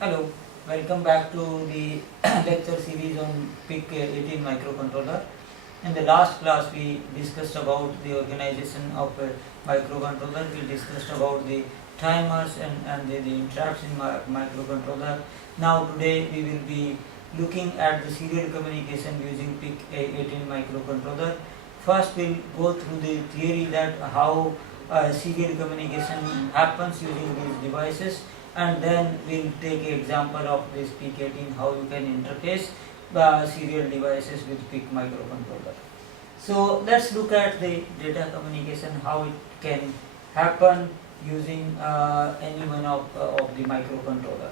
Hello, welcome back to the lecture series on PIC 18 microcontroller. In the last class we discussed about the organization of a microcontroller, we discussed about the timers and the interrupts in microcontroller. Now today we will be looking at the serial communication using PIC 18 microcontroller. First we'll go through the theory that how serial communication happens using these devices, and then we'll take an example of this PIC18, how you can interface serial devices with PIC microcontroller. So let's look at the data communication, how it can happen using any one of the microcontroller,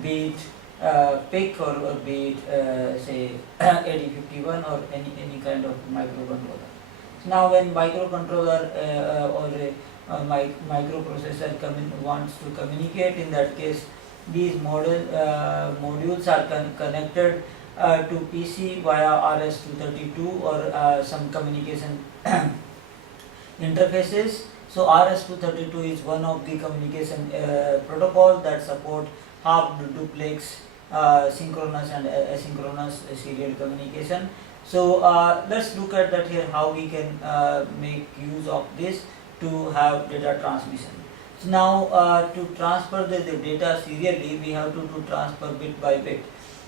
be it PIC or be it say AD51 or any kind of microcontroller. So now when microcontroller or microprocessor wants to communicate, in that case these modules are connected to PC via RS-232 or some communication interfaces. So RS-232 is one of the communication protocol that support half duplex synchronous and asynchronous serial communication. So let's look at that here, how we can make use of this to have data transmission. So now to transfer the data serially, we have to transfer bit by bit.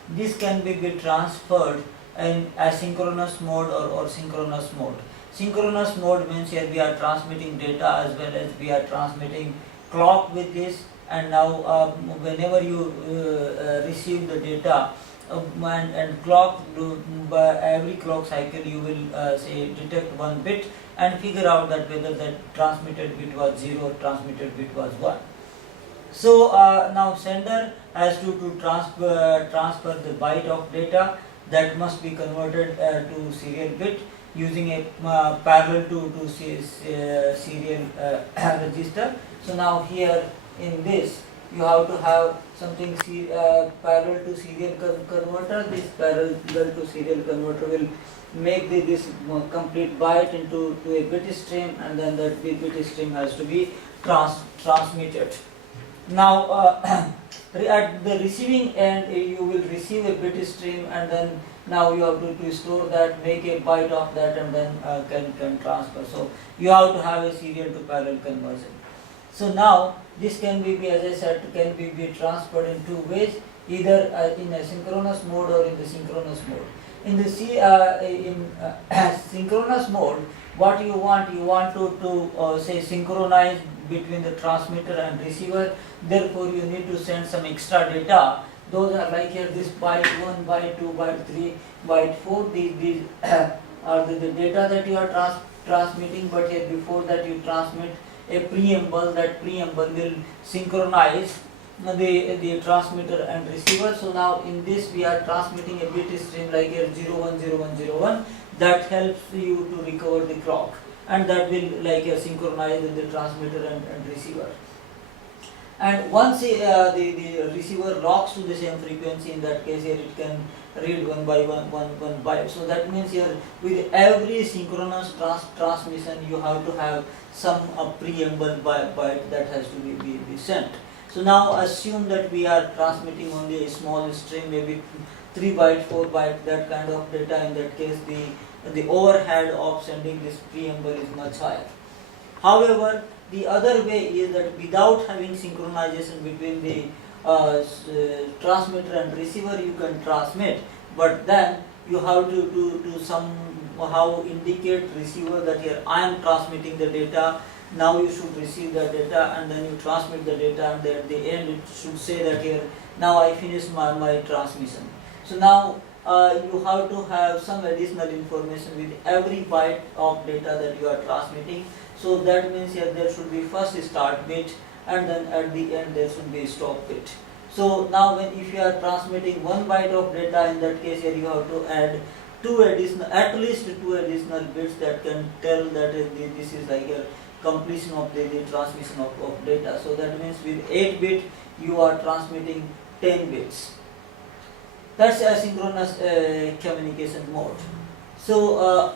This can be transferred in asynchronous mode or synchronous mode. Synchronous mode means here we are transmitting data as well as we are transmitting clock with this, and now whenever you receive the data and clock, by every clock cycle you will say detect one bit and figure out that whether that transmitted bit was 0 or transmitted bit was 1. So now sender has to transfer the byte of data that must be converted to serial bit using a parallel to serial register. So now here in this you have to have something parallel to serial converter. This parallel to serial converter will make this complete byte into a bit stream, and then that bit stream has to be transmitted. Now at the receiving end you will receive a bit stream, and then now you have to store that, make a byte of that, and then can transfer. So you have to have a serial to parallel conversion. So now this can be, as I said, can be transferred in two ways, either in a synchronous mode or in the synchronous mode. In the synchronous mode, what you want to say synchronize between the transmitter and receiver. Therefore you need to send some extra data. Those are like here, this byte 1, byte 2, byte 3, byte 4. These are the data that you are transmitting, but here before that you transmit a preamble. That preamble will synchronize the transmitter and receiver. So now in this we are transmitting a bit stream like here 010101. That helps you to recover the clock, and that will like synchronize with the transmitter and receiver. And once the receiver locks to the same frequency, in that case here it can read one by one byte. So that means here with every synchronous transmission you have to have some preamble byte that has to be sent. So now assume that we are transmitting only a small stream, maybe 3 byte, 4 byte, that kind of data. In that case the overhead of sending this preamble is much higher. However, the other way is that without having synchronization between the transmitter and receiver you can transmit, but then you have to somehow indicate receiver that here I am transmitting the data, now you should receive the data, and then you transmit the data, and at the end it should say that here now I finished my transmission. So now you have to have some additional information with every byte of data that you are transmitting. So that means here there should be first start bit, and then at the end there should be stop bit. So now if you are transmitting 1 byte of data, in that case here you have to add at least two additional bits that can tell that this is like a completion of the transmission of data. So that means with 8 bit you are transmitting 10 bits. That's asynchronous communication mode. So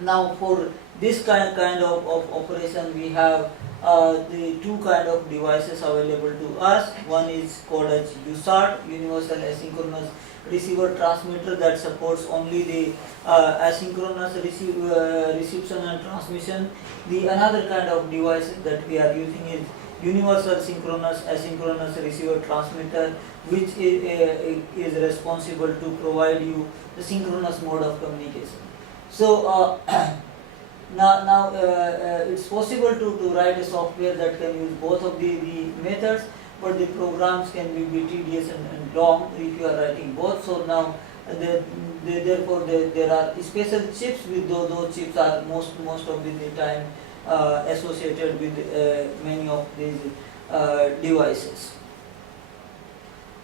now for this kind of operation we have the two kind of devices available to us. One is called as USART, Universal Asynchronous Receiver Transmitter, that supports only the asynchronous reception and transmission. The another kind of device that we are using is Universal Synchronous Asynchronous Receiver Transmitter, which is responsible to provide you the synchronous mode of communication. So now it's possible to write a software that can use both of the methods, but the programs can be tedious and long if you are writing both. So now therefore there are special chips. With those chips are most of the time associated with many of these devices.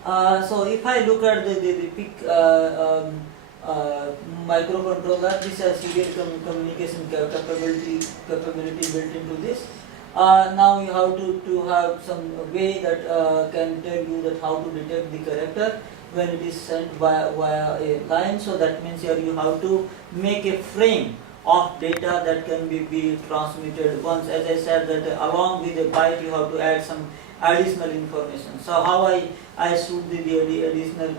So if I look at the PIC microcontroller, this has serial communication capability built into this. Now you have to have some way that can tell you that how to detect the character when it is sent via a line. So that means here you have to make a frame of data that can be transmitted once. As I said, that along with a byte you have to add some additional information. So how I should the additional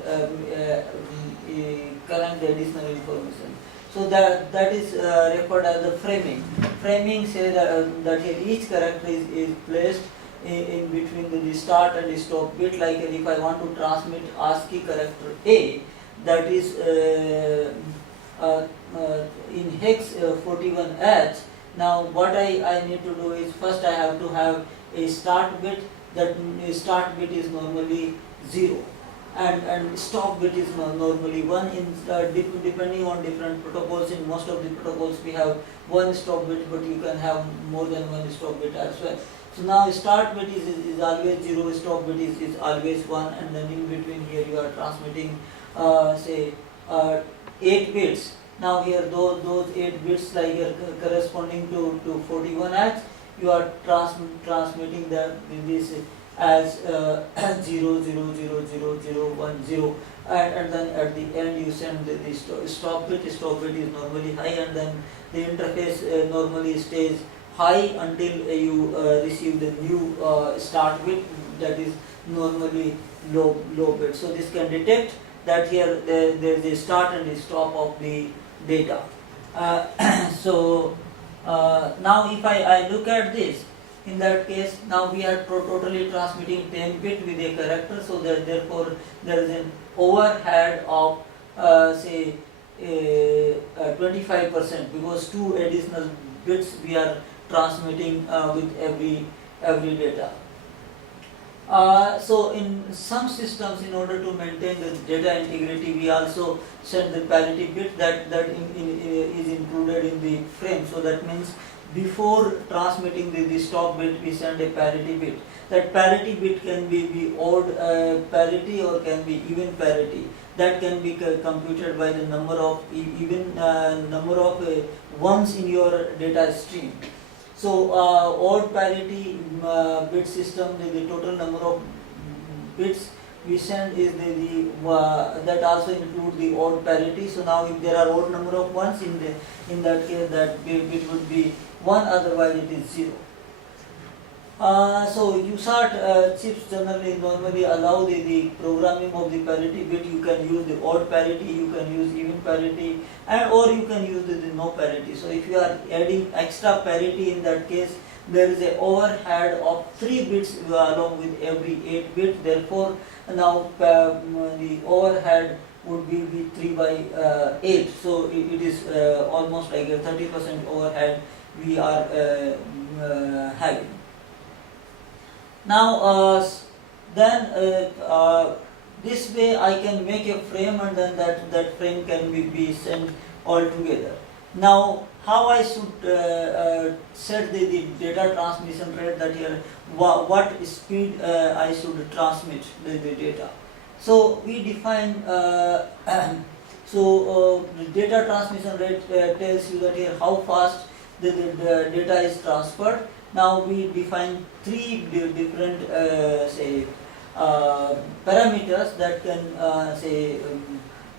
collect the additional information. So that is referred as the framing. Framing says that each character is placed in between the start and the stop bit. Like if I want to transmit ASCII character A, that is in hex 41H. Now what I need to do is, first I have to have a start bit. That start bit is normally 0 and stop bit is normally 1. Depending on different protocols, in most of the protocols we have one stop bit, but you can have more than one stop bit as well. So now start bit is always 0, stop bit is always 1, and then in between here you are transmitting say 8 bits. Now here those 8 bits, like corresponding to 41H, you are transmitting this as 0, 0, 0, 0, 0, 1, 0, and then at the end you send the stop bit. Stop bit is normally high, and then the interface normally stays high until you receive the new start bit, that is normally low bit. So this can detect that here there is a start and a stop of the data. So now if I look at this, in that case now we are totally transmitting 10 bit with a character, so that therefore there is an overhead of say 25%, because 2 additional bits we are transmitting with every data. So in some systems, in order to maintain the data integrity, we also send the parity bit that is included in the frame. So that means before transmitting the stop bit, we send a parity bit. That parity bit can be odd parity or can be even parity. That can be computed by the number of ones in your data stream. So odd parity bit system, the total number of bits we send is that also include the odd parity. So now if there are odd number of ones in that case, that bit would be 1, otherwise it is 0. So USART chips normally allow the programming of the parity bit. You can use the odd parity, you can use even parity, or you can use the no parity. So if you are adding extra parity, in that case there is a overhead of 3 bits along with every 8 bit. Therefore now the overhead would be 3 by 8. So it is almost like a 30% overhead we are having. Now this way I can make a frame, and then that frame can be sent all together. Now how I should set the data transmission rate, that here what speed I should transmit the data. So we define the data transmission rate tells you that here how fast the data is transferred. Now we define 3 different parameters that can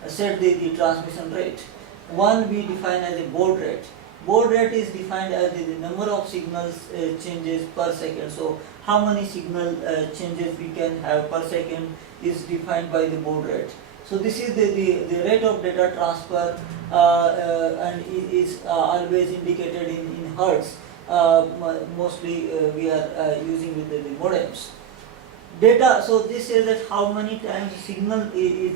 set the transmission rate. One we define as a baud rate. Baud rate is defined as the number of signals changes per second. So how many signal changes we can have per second is defined by the baud rate. So this is the rate of data transfer and is always indicated in hertz. Mostly we are using with the modems. Data, so this says that how many times signal is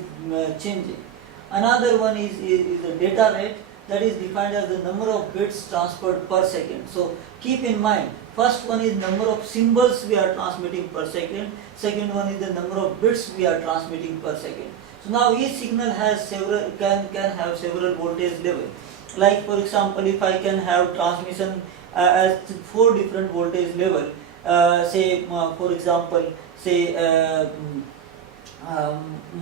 changing. Another one is the data rate, that is defined as the number of bits transferred per second. So keep in mind, first one is number of symbols we are transmitting per second, second one is the number of bits we are transmitting per second. So now each signal has several can have several voltage level. Like for example, if I can have transmission as 4 different voltage level, say for example, say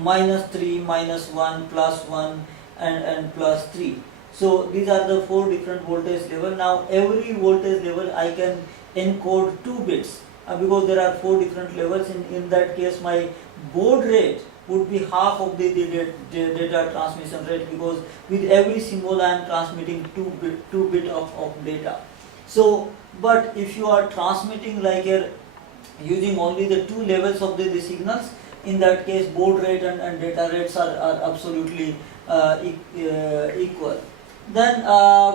-3, -1, +1 and +3. So these are the 4 different voltage level. Now every voltage level I can encode 2 bits because there are 4 different levels. In that case my baud rate would be half of the data transmission rate, because with every symbol I am transmitting 2 bit of data. So but if you are transmitting like using only the 2 levels of the signals, in that case baud rate and data rates are absolutely equal. Then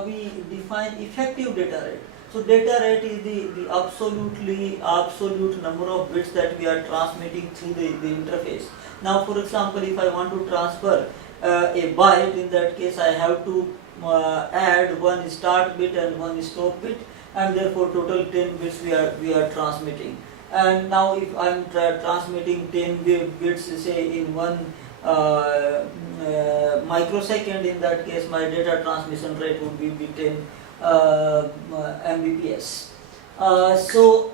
we define effective data rate. So data rate is the absolute number of bits that we are transmitting through the interface. Now for example, if I want to transfer a byte, in that case I have to add one start bit and one stop bit, and therefore total 10 bits we are transmitting. And now if I am transmitting 10 bits say in 1 microsecond, in that case my data transmission rate would be 10 Mbps. So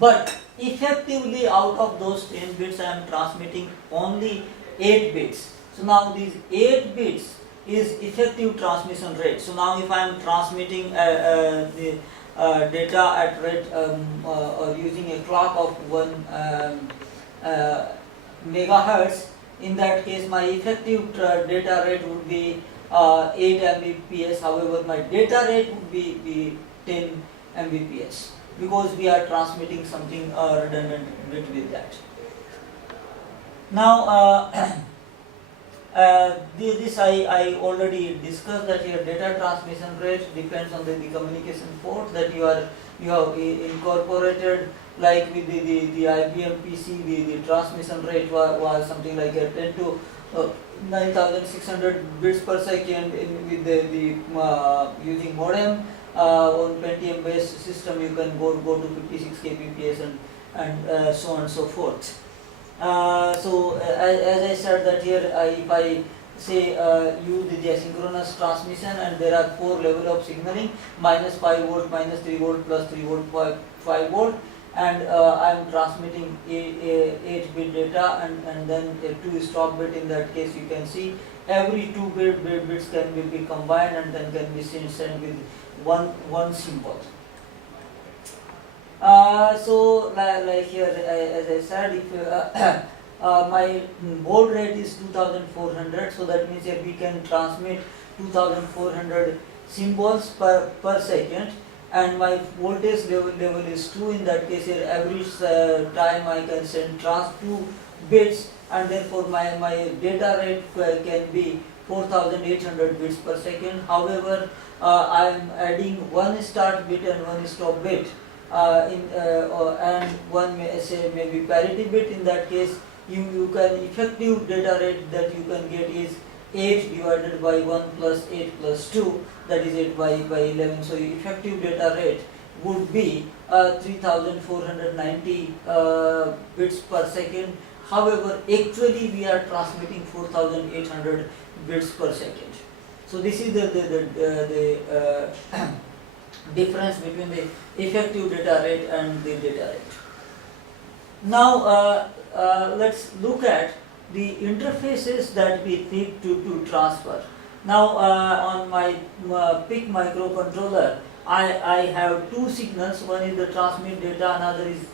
but effectively out of those 10 bits I am transmitting only 8 bits. So now these 8 bits is effective transmission rate. So now if I am transmitting the data at rate or using a clock of 1 megahertz, in that case my effective data rate would be 8 Mbps. However, my data rate would be 10 Mbps, because we are transmitting something redundant bit with that. Now this I already discussed, that your data transmission rate depends on the communication port that you have incorporated. Like with the IBM PC, the transmission rate was something like 10 to 9600 bits per second with the using modem. On Pentium based system you can go to 56 kbps and so on and so forth. So as I said that here, if I say use the asynchronous transmission, and there are 4 level of signaling, -5 volt, -3 volt, +3 volt, 5 volt, and I am transmitting 8 bit data and then a 2 stop bit. In that case you can see every 2 bits can be combined and then can be sent with one symbol. So like here, as I said, if my baud rate is 2400, so that means that we can transmit 2400 symbols per second, and my voltage level is 2. In that case here, every time I can send 2 bits, and therefore my data rate can be 4800 bits per second. However, I am adding 1 start bit and 1 stop bit, and one maybe parity bit. In that case you can effective data rate that you can get is 8 divided by 1 plus 8 plus 2, that is 8 by 11. So effective data rate would be 3490 bits per second. However, actually we are transmitting 4800 bits per second. So this is the difference between the effective data rate and the data rate. Now let's look at the interfaces that we need to transfer. Now on my PIC microcontroller, I have 2 signals. One is the transmit data, another is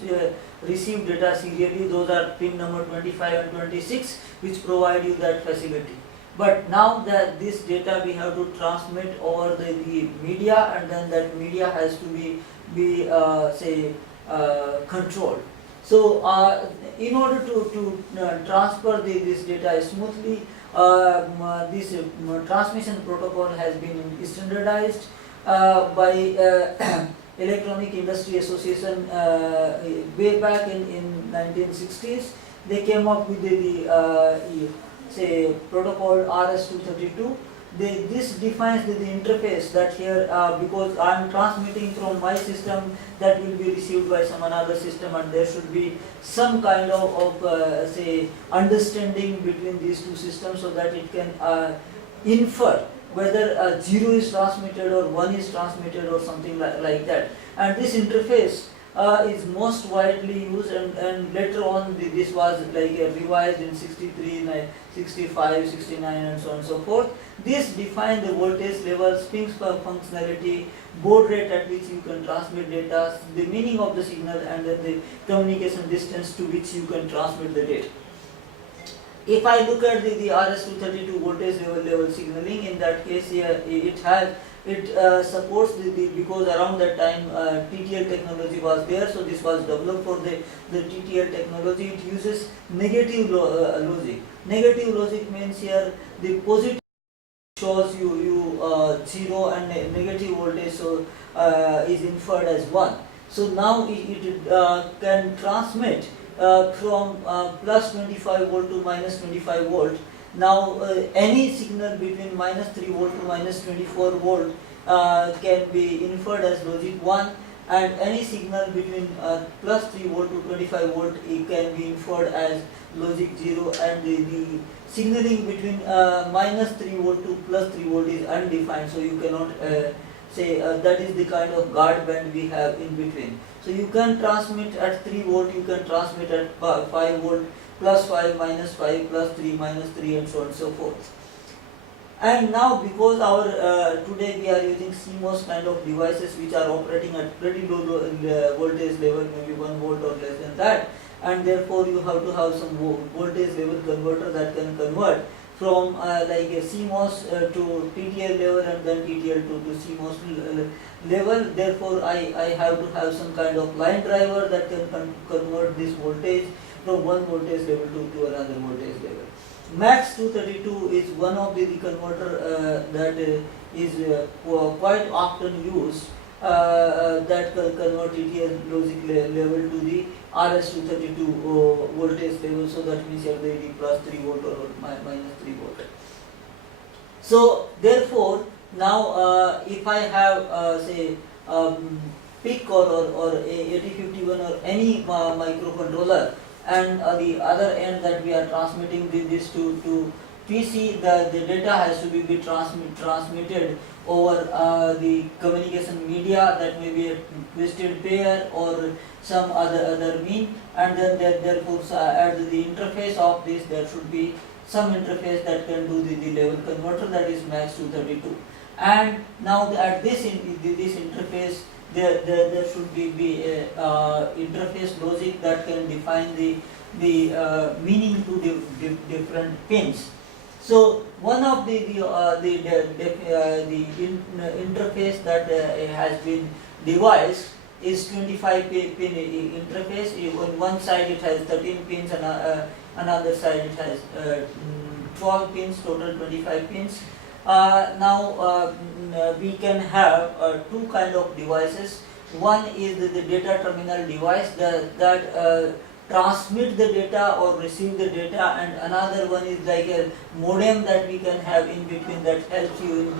receive data serially. Those are pin number 25 and 26, which provide you that facility. But now that this data we have to transmit over the media, and then that media has to be controlled. So in order to transfer this data smoothly, this transmission protocol has been standardized by Electronic Industry Association way back in 1960s. They came up with the protocol RS-232. This defines the interface that here, because I am transmitting from my system, that will be received by some another system, and there should be some kind of understanding between these two systems, so that it can infer whether 0 is transmitted or 1 is transmitted or something like that. And this interface is most widely used, and later on this was revised in 63, 65, 69 and so on and so forth. This defined the voltage level, pings functionality, baud rate at which you can transmit data, the meaning of the signal, and then the communication distance to which you can transmit the data. If I look at the RS-232 voltage level signaling, in that case here it supports because around that time TTL technology was there, so this was developed for the TTL technology. It uses negative logic. Negative logic means here the positive shows you 0 and negative voltage is inferred as 1. So now it can transmit from plus 25 volt to minus 25 volt. Now any signal between minus 3 volt to minus 24 volt can be inferred as logic 1, and any signal between plus 3 volt to 25 volt it can be inferred as logic 0, and the signaling between minus 3 volt to plus 3 volt is undefined, so you cannot say that is the kind of guard band we have in between. So you can transmit at 3 volt, you can transmit at 5 volt, plus 5, minus 5, plus 3, minus 3 and so on and so forth. And now because our today we are using CMOS kind of devices which are operating at pretty low voltage level, maybe 1 volt or less than that, and therefore you have to have some voltage level converter that can convert from like a CMOS to TTL level, and then TTL to CMOS level. Therefore I have to have some kind of line driver that can convert this voltage from one voltage level to another voltage level. MAX 232 is one of the converter that is quite often used that convert TTL logic level to the RS-232 voltage level, so that means you have the plus 3 volt or minus 3 volt. So therefore now if I have say PIC or 8051 or any microcontroller, and the other end that we are transmitting this to PC, the data has to be transmitted over the communication media, that may be a twisted pair or some other mean, and then therefore at the interface of this there should be some interface that can do the level converter, that is MAX 232. And now at this interface there should be a interface logic that can define the meaning to different pins. So one of the interface that has been devised is 25 pin interface. On one side it has 13 pins, and another side it has 12 pins, total 25 pins. Now we can have two kind of devices. One is the data terminal device that transmit the data or receive the data, and another one is like a modem that we can have in between that helps you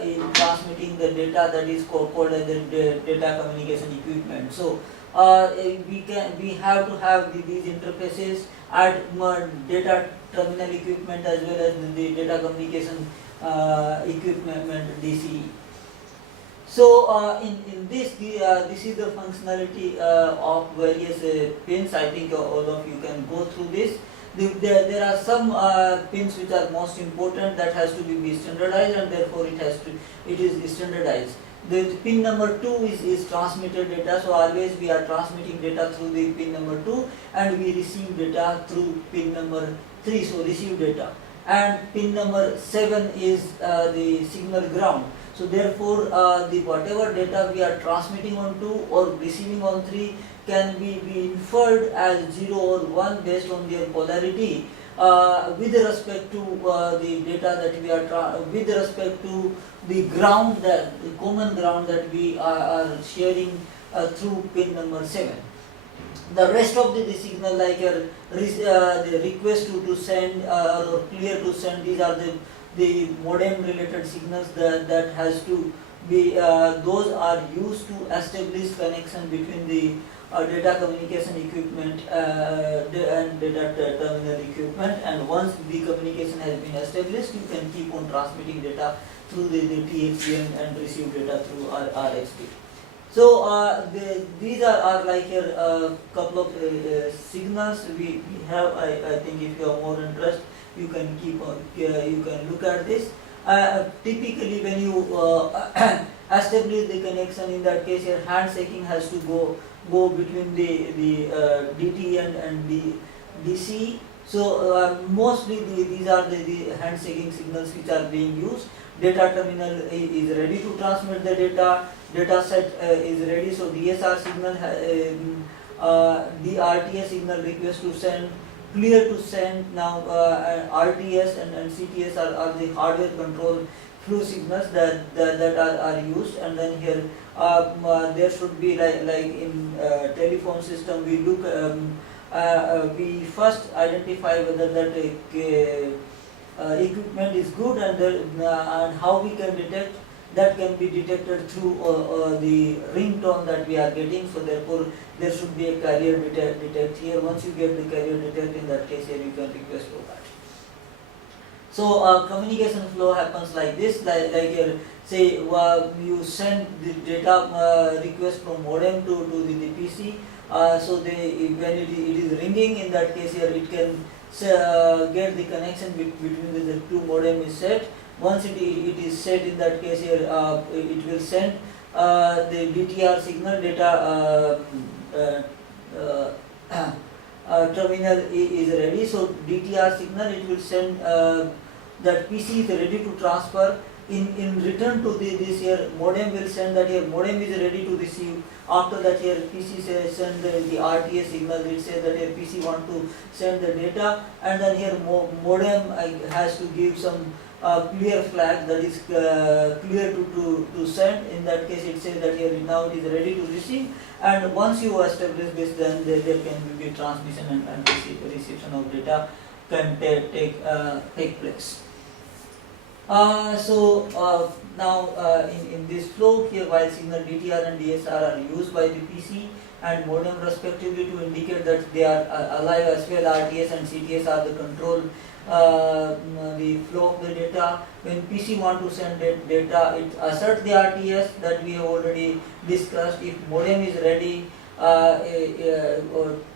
in transmitting the data, that is called as the data communication equipment. So we have to have these interfaces at data terminal equipment as well as the data communication equipment DCE. So in this this is the functionality of various pins. I think all of you can go through this. There are some pins which are most important that has to be standardized, and therefore it is standardized. The pin number 2 is transmitted data, so always we are transmitting data through the pin number 2, and we receive data through pin number 3, so receive data. and pin number 7 is the signal ground. So therefore the whatever data we are transmitting on 2 or receiving on 3 can be inferred as 0 or 1 based on their polarity with respect to the data that we are with respect to the ground, that the common ground that we are sharing through pin number 7. The rest of the signal, like the request to send or clear to send, these are the modem related signals that has to be those are used to establish connection between the data communication equipment and data terminal equipment, and once the communication has been established, you can keep on transmitting data through the TXT and receive data through RXT. So these are like a couple of signals we have. I think if you have more interest, you can keep on, you can look at this. Typically, when you establish the connection, in that case, your handshaking has to go between the DT and the DC. So mostly these are the handshaking signals which are being used. Data terminal is ready to transmit the data. Data set is ready. So DSR signal, the RTS signal request to send, clear to send. Now RTS and CTS are the hardware control flow signals that are used. And then here there should be like in telephone system, we look we first identify whether that equipment is good, and how we can detect. That can be detected through the ringtone that we are getting. So therefore there should be a carrier detect here. Once you get the carrier detect, in that case here you can request for that. So communication flow happens like this, like here, say you send the data request from modem to the PC. So when it is ringing, in that case here it can get the connection between the two modem is set. Once it is set, in that case here it will send the DTR signal, data terminal is ready. So DTR signal, it will send that PC is ready to transfer. In return to this here, modem will send that here modem is ready to receive. After that here PC send the RTS signal, it says that here PC want to send the data, and then here modem has to give some clear flag, that is clear to send. In that case it says that here now it is ready to receive, and once you establish this, then there can be transmission and reception of data can take place. Now in this flow here, while signal DTR and DSR are used by the PC and modem respectively to indicate that they are alive as well, RTS and CTS are the control the flow of the data. When PC want to send data, it asserts the RTS that we have already discussed. If modem is ready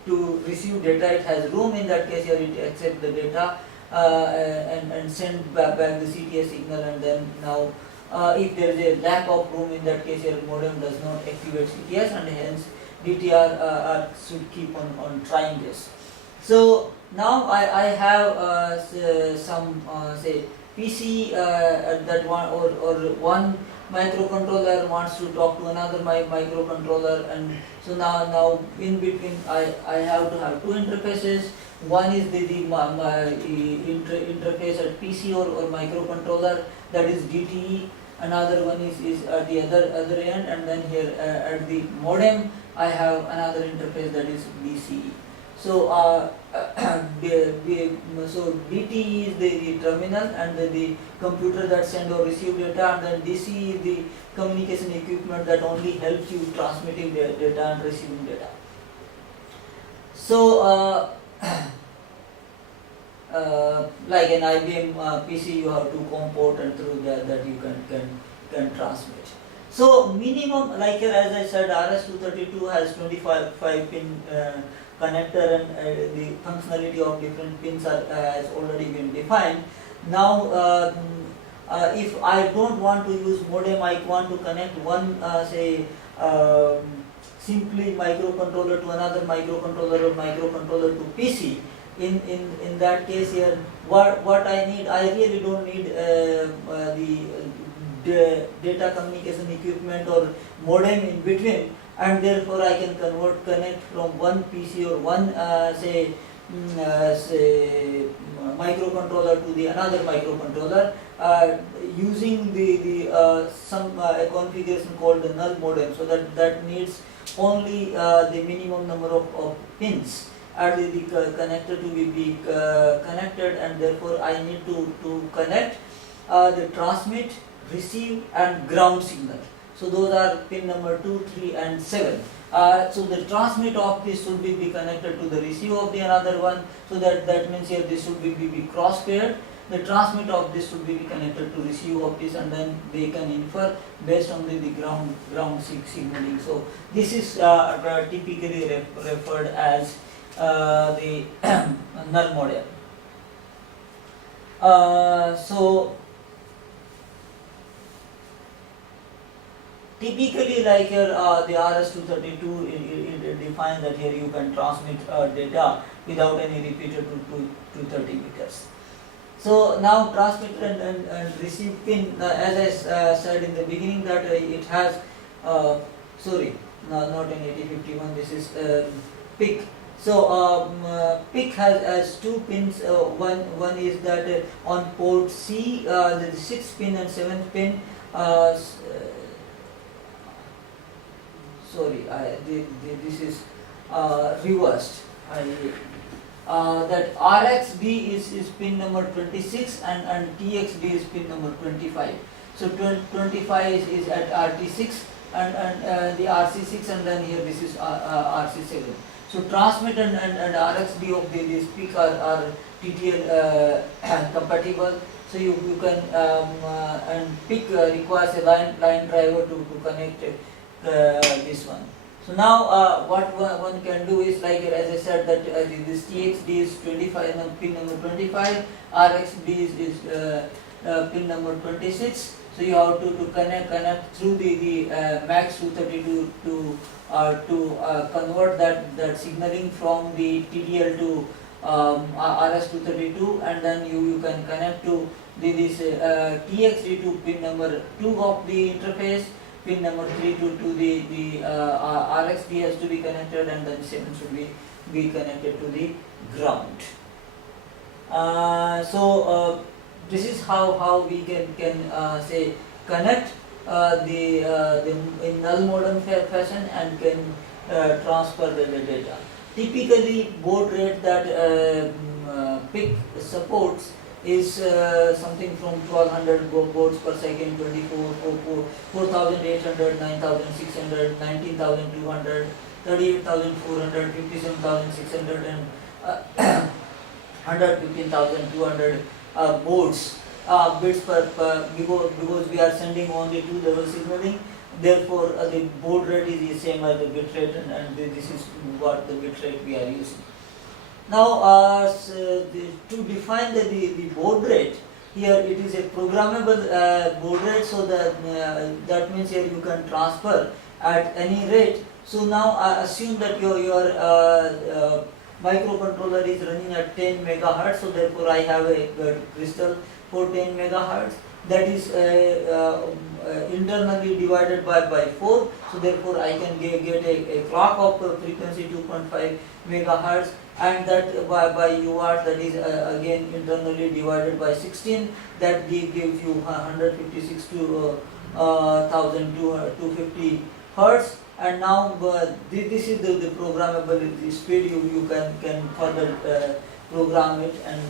to receive data, it has room, in that case here it accepts the data and send back the CTS signal, and then now if there is a lack of room, in that case your modem does not activate CTS, and hence DTR should keep on trying this. So now I have some say PC that one or one microcontroller wants to talk to another microcontroller, and so now in between I have to have two interfaces. One is the interface at PC or microcontroller, that is DTE. Another one is at the other end, and then here at the modem I have another interface, that is DCE. So so DTE is the terminal and the computer that send or receive data, and then DCE is the communication equipment that only helps you transmitting the data and receiving data. So like an IBM PC, you have two COM port, and through that you can transmit. So minimum, like here as I said, RS-232 has 25 pin connector, and the functionality of different pins has already been defined. Now if I don't want to use modem, I want to connect one say simply microcontroller to another microcontroller or microcontroller to PC, in that case here, what I need, I really don't need the data communication equipment or modem in between, and therefore I can connect from one PC or one say microcontroller to the another microcontroller using the some a configuration called the null modem. So that needs only the minimum number of pins at the connector to be connected, and therefore I need to connect the transmit, receive and ground signal. So those are pin number 2, 3 and 7. So the transmit of this should be connected to the receive of the another one, so that means here this should be cross paired. The transmit of this should be connected to receive of this, and then they can infer based on the ground signaling. So this is typically referred as the null model. So typically, like here the RS-232 it defines that here you can transmit data without any repeater to 230 meters. So now transmit and receive pin, as I said in the beginning, that it has sorry, not in 8051, this is PIC. So PIC has two pins. One is that on port C, the 6th pin and 7th pin. Sorry, this is reversed. That RXB is pin number 26 and TXB is pin number 25. So 25 is at RT6 and the RC6, and then here this is RC7. So transmit and RXB of these PIC are TTL compatible. So you can and PIC requires a line driver to connect this one. So now what one can do is, like as I said, that this TXD is 25 and pin number 25, RXD is pin number 26. So you have to connect through the MAX 232 to convert that signaling from the TTL to RS-232, and then you can connect to this TXD to pin number 2 of the interface, pin number 3 to the RXD has to be connected, and then 7 should be connected to the ground. So this is how we can say connect the in null modem fashion and can transfer the data. Typically, baud rate that PIC supports is something from 1200 bauds per second, 4800, 9600, 19200, 38400, 57600 and 115,200 bits per because we are sending only 2 level signaling. Therefore, the baud rate is the same as the bit rate, and this is what the bit rate we are using. Now, to define the baud rate, here it is a programmable baud rate, so that means here you can transfer at any rate. So now assume that your microcontroller is running at 10 megahertz, so therefore I have a crystal for 10 megahertz, that is internally divided by 4, so therefore I can get a clock of frequency 2.5 megahertz, and that by UART, that is again internally divided by 16, that gives you 156 to 1250 hertz. And now this is the programmable speed. You can further program it and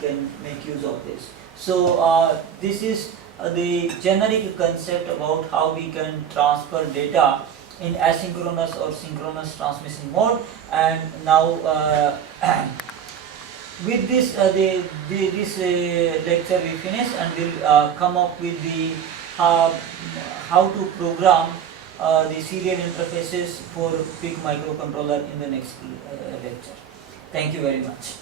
can make use of this. So this is the generic concept about how we can transfer data in asynchronous or synchronous transmission mode. And now with this this lecture we finish, and we'll come up with the how to program the serial interfaces for PIC microcontroller in the next lecture. Thank you very much.